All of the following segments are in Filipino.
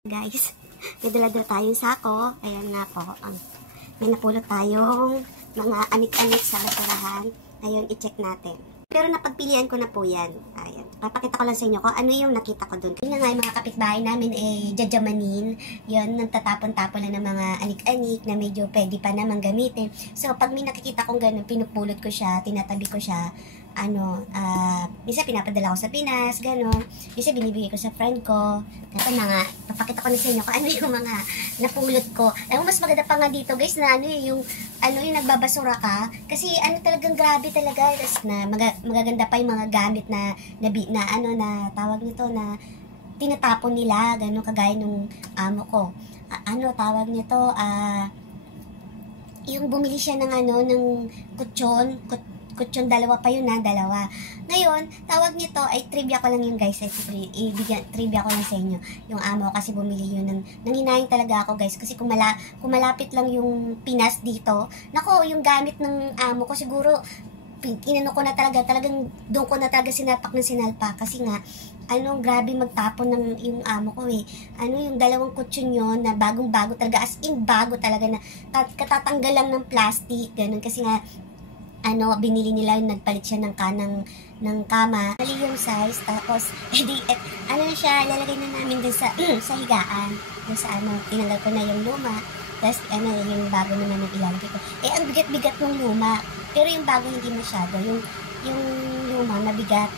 Guys, may dala-dala tayong sako. Ayan nga po. May napulot tayong mga anik-anik sa basurahan. Ayun, i-check natin. Pero napagpilian ko na po yan. Ayan. Papakita ko lang sa inyo kung ano yung nakita ko doon. Yun nga yung mga kapitbahay namin jajamanin. Yun, nagtatapon-tapon lang ng mga anik-anik na medyo pwede pa naman gamitin. So, pag may nakikita kong ganun, pinupulot ko siya, tinatabi ko siya. Minsan pinapadala ko sa Pinas, gano'n. Minsan binibigay ko sa friend ko. Ito na nga, papakita ko na sa inyo kung ano yung mga napulot ko. Alam mo, mas maganda pa nga dito, guys, na yung nagbabasura ka. Kasi talagang grabe talaga. Na magaganda pa yung mga gamit na tawag nito na tinatapon nila, gano'n, kagaya nung amo ko. Tawag nito, yung bumili siya ng kutsyon, dalawa pa yun dalawa. Ngayon, tawag nito ay trivia ko lang yun, guys. Trivia ko lang sa inyo. Yung amo kasi bumili yun nanginayang talaga ako, guys. Kasi kung malapit lang yung Pinas dito, nako, yung gamit ng amo ko siguro inano ko na talagang doon ko na talaga sinalpak kasi nga grabe magtapon ng yung amo ko yung dalawang kutsyon yun na bagong-bago talaga, as in bago talaga, na katatanggal lang ng plastic, ganun, kasi nga binili nila, nagpalit siya ng kama. Mali yung size, tapos, siya, lalagay na namin dun sa higaan. Dun sa tinanggal ko na yung luma, tapos, yung bago naman ang ilalagay ko. Ang bigat-bigat ng luma, pero yung bago hindi masyado, yung luma, mabigat.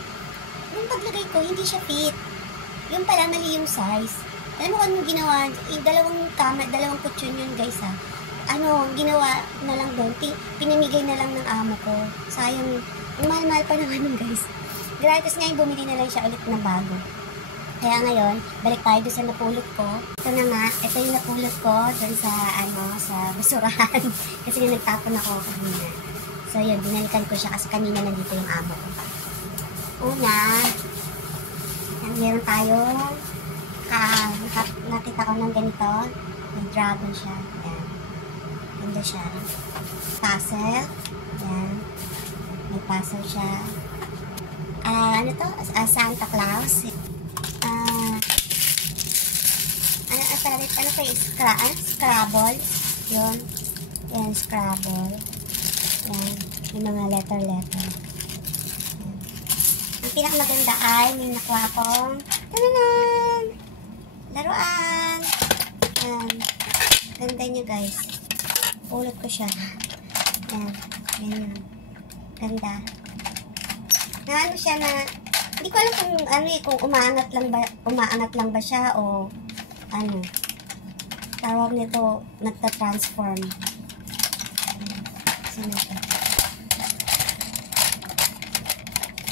Yung paglagay ko, hindi siya fit. Yung pala, mali yung size. Alam mo kung anong ginawa? Dalawang kutsyon yun, guys, ginawa na lang doon, pinamigay na lang ng amo ko. Sayang, mahal-mahal pa naman nun, guys. Gratis ngayon, bumili na lang siya ulit na bago. Kaya ngayon, balik tayo doon sa napulot ko. Ito na nga, ito yung napulot ko doon sa basurahan. Kasi nga nagtapon ako kanina. So yun, binalikan ko siya kasi kanina nandito yung amo ko. Una, meron tayong nakita ko ng ganito. May dragon siya. Ayan. Ganda siya. Puzzle. Ayan. May puzzle siya. Santa Claus. Scrabble. Yun. Ayan, Scrabble. Ayan. Yung mga letter. Ayan. Ang pinakamaganda ay may nakuha akong laruan. Ayan. Ganda niya, guys. Pulot ko siya. Ayan. Ayan. Ganda. Siya na, hindi ko alam kung umaangat lang ba siya o tawag nito, nagta-transform. Saan ito?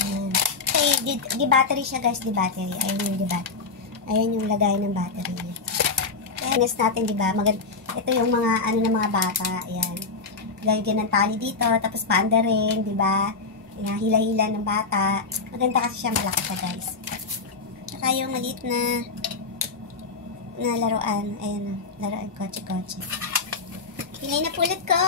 Ayan. Okay, di battery siya, guys, di battery. Ayan yung lagay ng battery niya. Ayan, next natin, di ba? Ito yung mga, ng mga bata. Ayan. Lagyan ng tali dito, tapos paanda rin, di ba? Hila-hila ng bata. Maganda kasi siya, malaki siya, guys. Saka yung maliit na laruan. Ayan, laruan, kotse-kotse. Pilay na pulot ko!